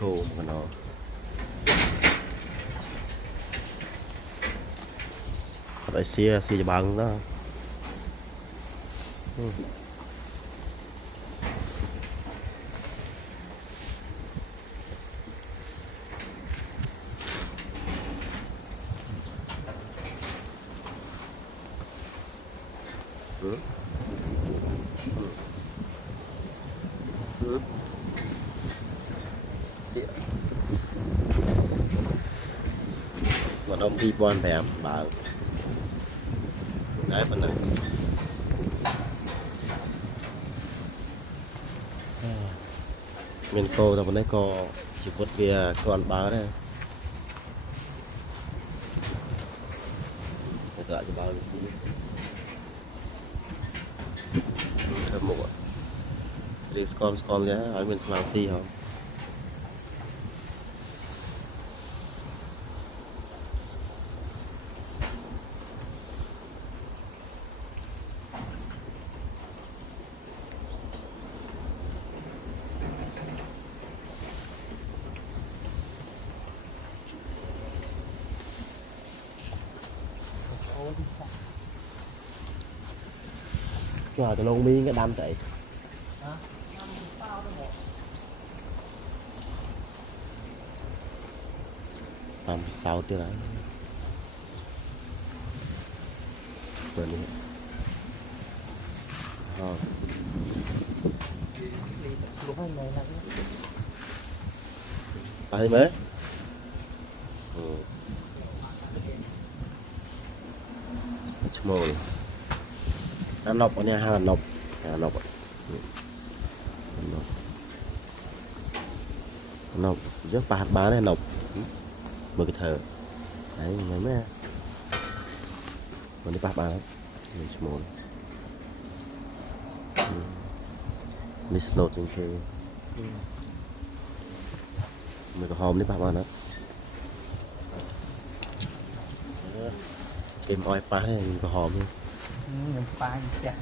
cô mà nó phải xia xia cho bằng đó. Mà đông đi bon bẻm bạn đấy phần này mình cô tao vẫn đấy cô chỉ cốt kia con báo đây gọi cho bao xí thơm một đi scom nhé ở bên slang si không cho cái lông mi cái đam chạy làm sao chưa đấy rồi đi thấy mấy mồi ăn nọc ở nhà hàng nọc nọc rất ba hạt bán này nọc một cái thờ đấy mấy mấy còn đi ba bán mình mồi đi slot trên kia mình có hòm đi ba bán đó em oi phá này mình có hòm luôn phá chặt